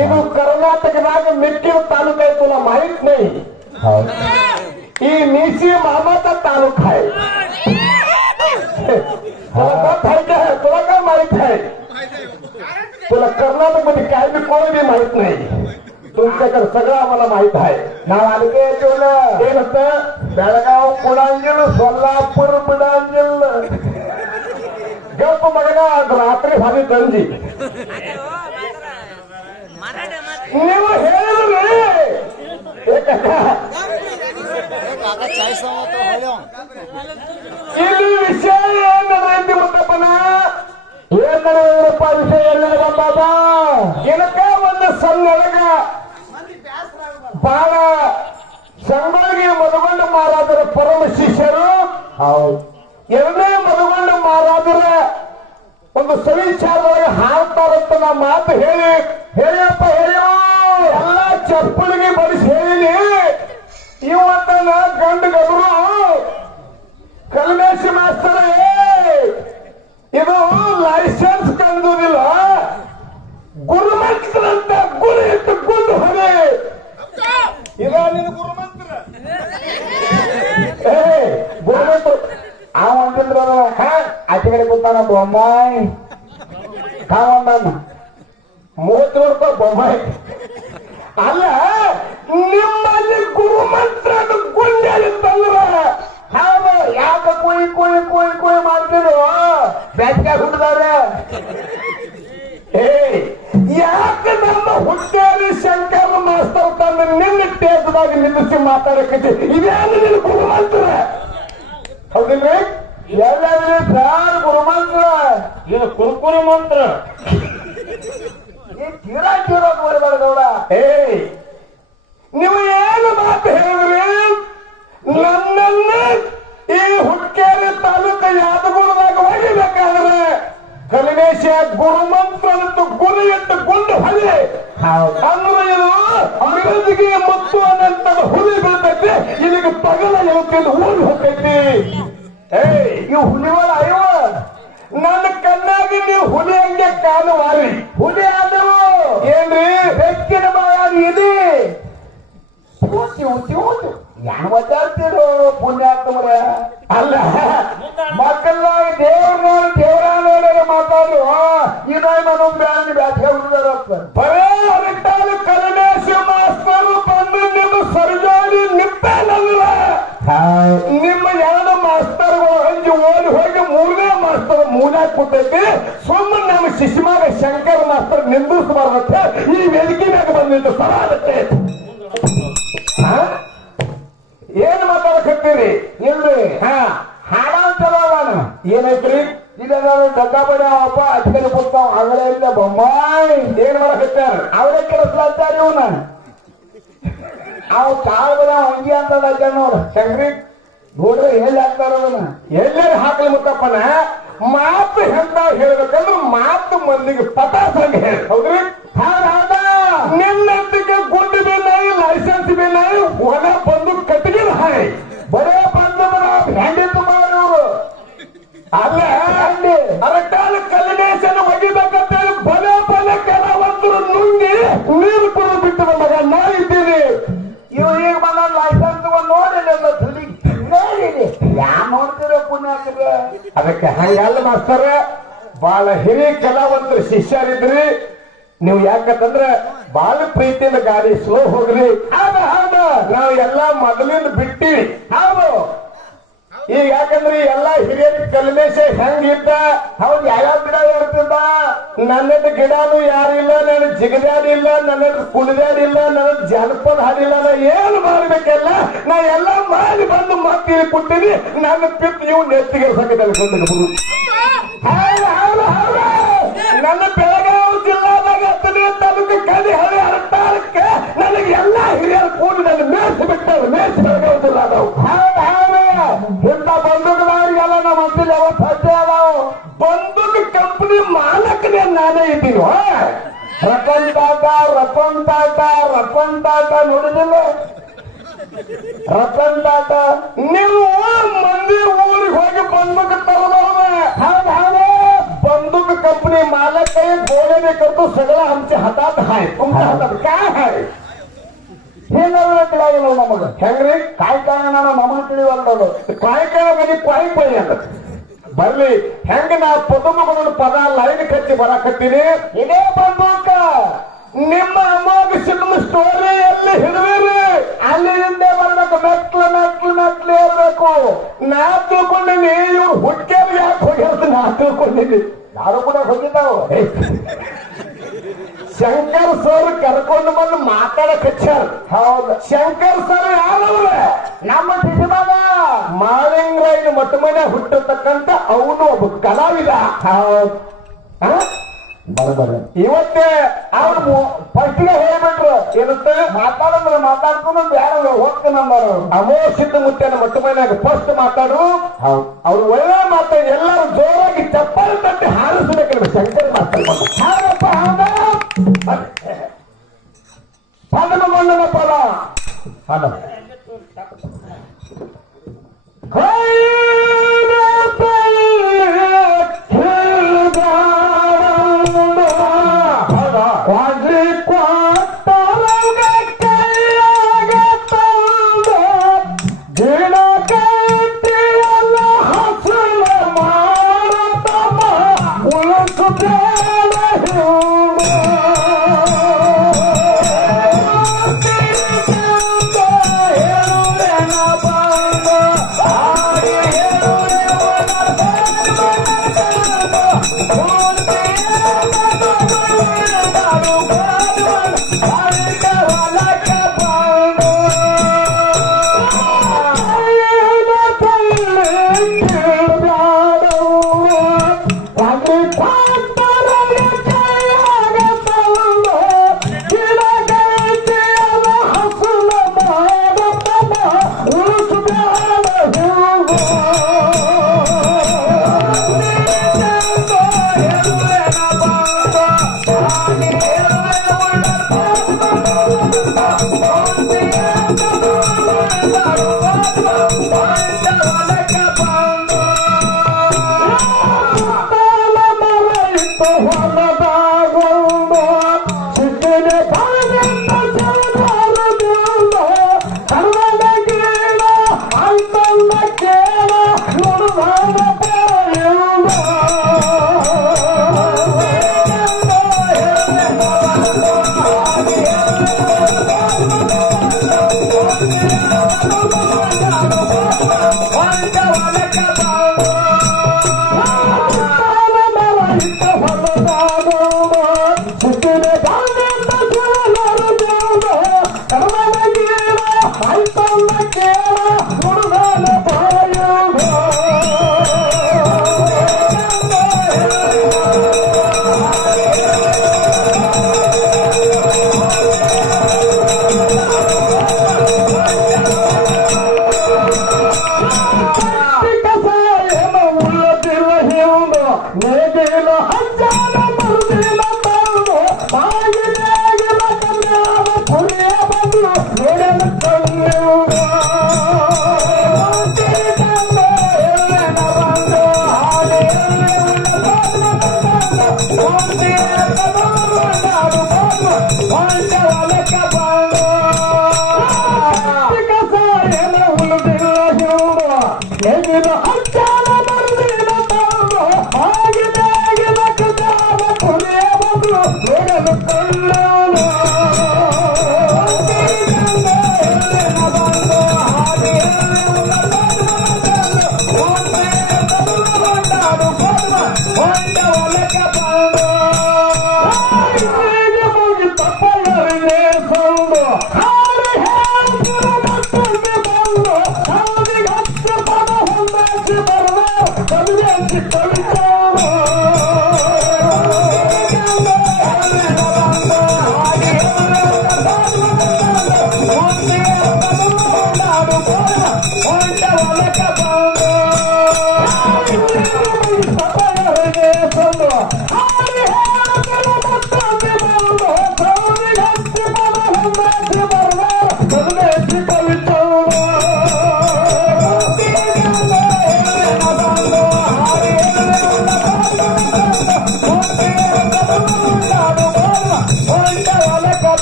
ಇದು कर्नाटकದಾಗ ಮಿಕ್ಕಿನ ತಾಲೂಕು आहे तुला माहित नाही ही नीसी मामाचा तालुका आहे तुला काय माहित आहे तुला कर्नाटक मध्ये काय बी कोणी बी माहित नाही तुमच्याकडे सगळं आम्हाला माहित आहे नाव अलगे ते नसतं बेळगाव कुडांगिल सोलापूर बिडांगिल गप्प मगना रात्री भारी गंजी ನೀವು ಹೇಳಿದ್ರಿ ಇಲ್ಲಿ ವಿಷಯ ಏನ್ ನಡೆದಿ ಮುತ್ತಪ್ಪನ ಏನ್ ನಡೆದಪ್ಪ ವಿಷಯ ಎಲ್ಲ ಬಂದಾದ ಏನಕ್ಕ ಒಂದು ಸಣ್ಣೊಳಗ ಬಾಳ ಸಂಗೊಳ್ಳಿಗೆ ಮಧುಗೊಂಡ ಮಹಾರಾಜರ ಪರಮ ಶಿಷ್ಯರು ಎರಡನೇ ಮಧುಗೊಂಡ ಮಹಾರಾಜರ ಒಂದು ಸವಿಚಾರದೊಳಗೆ ಹಾಡ್ತಾರಂತ ನಾ ಮಾತು ಹೇಳಿಯಪ್ಪ ಹೇಳಿ ಎಲ್ಲ ಚಪ್ಪಲಿಗೆ ಬಡಿಸಿ ಹೇಳಿನಿ ಇವತ್ತನ ಗಂಡು ಗಬರು ಕಲ್ಮೇಶಿ ಮಾಸ್ತರ ಇದು ಲೈಸೆನ್ಸ್ ಕಂಡುದಿಲ್ಲ ಗುರುಮಂತ್ರಂತ ಗುರು ಇಟ್ಟು ಗುಂಡು ಹೊರೆ ಇದ ನಿನ್ನ ಗುರುಮಂತ್ರ ಗುರುಮಂತ್ರ ಅವ ಅಂದಿದ್ರ ಆಚೆ ಕಡೆ ಕೂತಾನ ಬೊಮ್ಮಾಯಿ ಕಾವಣ್ಣ 30 ರೂಪಾಯಿ ಬೊಮ್ಮಾಯಿ ಅಲ್ಲ ನಿಮ್ಮಲ್ಲಿ ಗುರುಮಂತ್ರ ಗುಂಡಿತ್ತಂದ್ರ ಹೌದು ಯಾಕ ಕುಯ್ ಮಾಡ್ತಿರು ಬ್ಯಾಟ್ಕ ಹುಟ್ಟಿದವ್ರ ಯಾಕೆ ನಮ್ಮ ಹುಟ್ಟೇರಿ ಶಂಕರ ಮಾಸ್ತರ್ ತಂದು ನಿನ್ನ ಟೇಸ್ದಾಗ ನಿಲ್ಲಿಸಿ ಮಾತಾಡಕತ್ತಿ ಇದೇನು ನಿನ್ನ ಗುರುಮಂತ್ರ ಹೌದಿಲ್ರಿ ಎಲ್ಲಾದ್ರಿ ಸಾರ್ ಗುರುಮಂತ್ರ ಇದು ಕುರುಕುರಿ ಮಂತ್ರ ತೀರಾ ನೋಡಬೇಡ ನೀವು ಏನು ಮಾತು ಹೇಳಿದ್ರಿ ನನ್ನನ್ನ ಈ ಹುಕ್ಕೇರಿ ತಾಲೂಕು ಯಾದಗುಣದಾಗ ಒಯ್ಯಬೇಕಾದ್ರೆ ಕಲಿಮೇಶ ಗುರುಮಂತ್ರ ಗುರು ಇಟ್ಟು ಗುಂಡು ಹೊಲಿ ಅಂದ್ರೆ ಇದು ಅಭಿವೃದ್ಧಿಗೆ ಮತ್ತು ಅನ್ನಂತ ಹುಲಿ ಬೀಳ್ತೈತಿ ಇದಕ್ಕೆ ಪಗಲ ಇವತ್ತಿಂದ ಊರಿ ಹೋಗ್ತೈತಿ ಇವು ಹುಲಿಗಳ ಅಯ್ಯವ ನನ್ನ ಕಣ್ಣಾಗಿ ನೀವು ಹುಲಿ ಹಂಗೆ ಕಾಲು ಮಾರಿ ಹುಲಿ ಆದವು ಏನ್ರಿ ಬೆಕ್ಕಿನ ಬಾಯಾಗ ಇದೆ ಯಾನ್ ಒದ್ದಾಡ್ತೀರೋ ಪುಣ್ಯಾತ್ಮರ ಅಲ್ಲ ಮಕ್ಕಳ ದೇವರ ಮಾತಾಡು ಇನ್ನೊಂದು ಮನೋ ಬ್ಯಾನಿ ಬ್ಯಾಟ್ಗೆ ಹುಡುಗರಪ್ಪ ಬರೇ ಅರಟಾಲು ಕಲ್ಮೇಶ ಮಾಸ್ತರು ಬಂದು ನಿಮ್ಮ ಸರ್ಜಾಡಿ ನಿಪ್ಪೇನಲ್ಲ ನಿಮ್ಮ ಎರಡು ಮಾಸ್ತರ್ಗಳು ಹಂಜಿ ಓಡಿ ಹೋಗಿ 3ನೇ ಮಾಸ್ತರ್ ಮೂನ್ಯಾಗ ಕೂತೈತಿ ಸುಮ್ಮನೆ ನಮ್ಮ ಶಿಶುಮಾಗ ಶಂಕರ ಮಾಸ್ತರ್ ನಿಂದಿಸಬಾರ್ದಂತ ಈ ವೇದಿಕೆ ಮ್ಯಾಗ ಬಂದಿದ್ದು ಸವಾಲತ್ತೆ ಏನ್ ಮಾತಾಡಕತ್ತೀರಿ ಇಲ್ರಿ ಹಾಡ ಅಂತಲ್ಲ ಏನೈತ್ರಿ ಇದೆಲ್ಲ ಡಗ್ಗಾಬಡಿ ಅವಪ್ಪ ಅಚ್ಕಡೆ ಕೊಡ್ತಾವ ಆಗಲೇ ಇಲ್ಲ ಬೊಮ್ಮಾಯಿ ಏನ್ ಮಾಡಕತ್ತಾರ ಅವರೇ ಕೆಲಸ್ಲಾಚಾರ ಇವನ ಅವ್ ಕಾಳ್ಬಡ ಹಂಗಿ ಅಂತ ನೋಡ್ರ ಶಂಕ್ರಿ ನೋಡ್ರಿ ಎಲ್ಲಿ ಹಾಕ್ತಾರ ಅದನ್ನ ಎಲ್ಲರೂ ಹಾಕಲಿ ಮುತ್ತಪ್ಪನ ಮಾತು ಎಂತ ಹೇಳ್ಬೇಕಂದ್ರೆ ಮಾತು ಮಂದಿಗೆ ಪಟಾಸಂಗ ಹೇಳಿ ಹೌದ್ರಿ ನಿನ್ನತ್ತಿಗೆ ಗುಂಡು ಬಿ ನಾಯಿ ಲೈಸೆನ್ಸ್ ಬಿ ನಾಯಿ ಹೊಲ ಬಂದು ಕಟ್ಟಿಗೆ ಹಾಯ್ ಬರೇ ಬಂದು ಹ್ಯಾಂಡಿತ್ತು ಮಾಡೋರು ಅಲ್ಲ ಅರಟಾಲ ಕಲ್ಮೇಶನ ಒಗಿಬೇಕಂತೇಳಿ ಬಲೆ ಕೆಲವಂತರು ನುಂಗಿ ನೀರು ಕುಡಿದು ಬಿಟ್ಟು ಮಗ ನಾ ಇದ್ದೀನಿ ಇವ್ ಈಗ ಬಂದ ಲೈಸೆನ್ಸ್ ನೋಡಿಲ್ಲ ತುಳಿ ನೋಡಿರಿ ಯಾ ನೋಡ್ತಿರೋ ಪುಣ್ಯ ಅದಕ್ಕೆ ಹಂಗಲ್ಲ ಮಾಸ್ತರ ಬಹಳ ಹಿರಿಯ ಕಲಾವಂತರು ಶಿಷ್ಯರಿದ್ರಿ ನೀವು ಯಾಕಂತಂದ್ರೆ ಬಾಳ ಪ್ರೀತಿಯಿಂದ ಗಾಡಿ ಸ್ಲೋ ಹೋಗ್ರಿ ಹೌದು ನಾವು ಎಲ್ಲಾ ಮೊದಲಿಂದ ಬಿಟ್ಟಿವಿ ಹೌದು ಈಗ ಯಾಕಂದ್ರೆ ಎಲ್ಲಾ ಹಿರಿಯರ ಕಲ್ಮೇಶ ಹೆಂಗಿದ್ದ ಹೌದು ಯಾವ್ಯಾವ ಗಿಡ ಇರ್ತಿದ್ದ ನನ್ನದು ಗಿಡನು ಯಾರಿಲ್ಲ ನನ್ನ ಜಿಗದಾಡಿಲ್ಲ ನನ್ನದು ಕುಣಿದಾಡಿಲ್ಲ ನನ್ನ ಜನಪದ ಹಾಡಿಲ್ಲ ನಾ ಏನು ಮಾಡ್ಬೇಕಲ್ಲ ನಾ ಎಲ್ಲಾ ಮಾಡಿ ಬಂದು ಮಾತಿಗೆ ಕೊಟ್ಟಿನಿ ನನ್ನ ಪಿತ್ ನೀವು ನೆತ್ತಿಗೆ ಸಾಕಿದ್ದಾರೆ ನನ್ನ ಬೆಳಗಾವಿ ಜಿಲ್ಲಾದಾಗ 10ನೇ ತಾಲೂಕು ಕದಿ ಹಳಿ ಅರಟಾಳಕ್ಕೆ ನನಗೆ ಎಲ್ಲಾ ಹಿರಿಯರು ಕೂಡಿ ನನ್ನ ಮೇಸಿ ಬಿಟ್ಟಾರೆ ಮೇಸಿ ಬೆಳಗಾವಿ ಜಿಲ್ಲಾದವು ಇಂಥ ಬಂದೂಕದವರಿಗೆಲ್ಲ ನಮ್ಮ ಅಂತಿಲ್ಲ ಯಾವತ್ತು ಹಚ್ಚೆ ಅದಾವು ಬಂದೂಕ ಕಂಪನಿ ಮಾಲಕನೇ ನಾನೇ ಇದ್ದೀನಿ ರತನ್ ಟಾಟಾ ನೋಡಿದಿಲ್ಲ ರತನ್ ಟಾಟಾ ನೀವು ಮಂದಿ ಊರಿಗೆ ಹೋಗಿ ಬಂದೂಕ ತರದವ್ರೆ ಬಂದೂಕ ಕಂಪನಿ ಮಾಲಕ मला काही बोलणे करतो सगळं आमच्या हातात आहे तुमच्या हातात काय आहे हे नव्हे ತಿಳಿಯಲ್ಲ ನಮಗ ಹೆಂಗ್ರಿ ಕಾಯಿ ಕಾಯಿ ನಮಗ ತಿಳಿವಲ್ದು ಕಾಯಿ ಕಾಯಿ ಮನಿ ಕಾಯಿ ಕಾಯಿ ಅಂತ ಬರ್ಲಿ ಹೆಂಗ ನಾ ಪದಮಗಳನ್ನು ಪದ ಲೈನ್ ಕಚ್ಚಿ ಬರಾಕತ್ತೀನಿ ಇದೇ ಬಂದೂಕ ನಿಮ್ಮ ಅಮೋಘ ಸಿನಿಮಾ ಸ್ಟೋರಿ ಎಲ್ಲಿ ಹಿಡಿದಿರಿ ಅಲ್ಲಿ ಹಿಂದೆ ಬರ್ಬೇಕು ಮೆಟ್ಲು ಇರ್ಬೇಕು ನಾ ತಿಳ್ಕೊಂಡಿನಿ ಇವ್ರು ಹುಟ್ಟೇರು ಯಾಕೆ ಹೋಗ್ಯಾರ ನಾ ತಿಳ್ಕೊಂಡಿನಿ ಯಾರು ಕೂಡ ಹೋಗಿದ್ದಾವ ಶಂಕರ್ ಸರ್ ಕರ್ಕೊಂಡು ಬಂದು ಮಾತಾಡಕ್ ಹಚ್ಚಾರ ಹೌದು ಶಂಕರ್ ಸರ್ ಯಾರವ್ರ ನಮ್ಮ ಸಿನಿಮಾದ ಮಾಳಿಂಗರಾಯನ ಮಟ್ಟ ಮನೆ ಹುಟ್ಟತಕ್ಕಂತ ಅವನು ಒಬ್ಬ ಕಲಾವಿದ ಹೌದು ಇವತ್ತೇ ಅವ್ರು ಫಸ್ಟ್ಗೆ ಹೇಳ್ಬಿಟ್ರು ಇರುತ್ತೆ ಮಾತಾಡಿದ್ರೆ ಮಾತಾಡ್ಕೊಂಡು ಯಾರು ಹೋಗ್ತಾನಂದರು ಅಮೋಷಿತ ಮುತ್ತೇನ ಮಟ್ಟ ಮನೆಯಾಗ ಫಸ್ಟ್ ಮಾತಾಡು ಅವ್ರು ಒಳ್ಳೆ ಮಾತಾಡಿ ಎಲ್ಲರೂ ಜೋರಾಗಿ ಚಪ್ಪಾಳೆ ತಟ್ಟಿ ಹಾರಿಸ್ಬೇಕಲ್ಲ ಶಂಕರ್ ಮಾತಾಡ್ಕೊಂಡು ಹಾಗಪ್ಪ ಹೌದಾ ಪದಮಗೊಂಡನ ಪದ ಪದ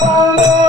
पांडे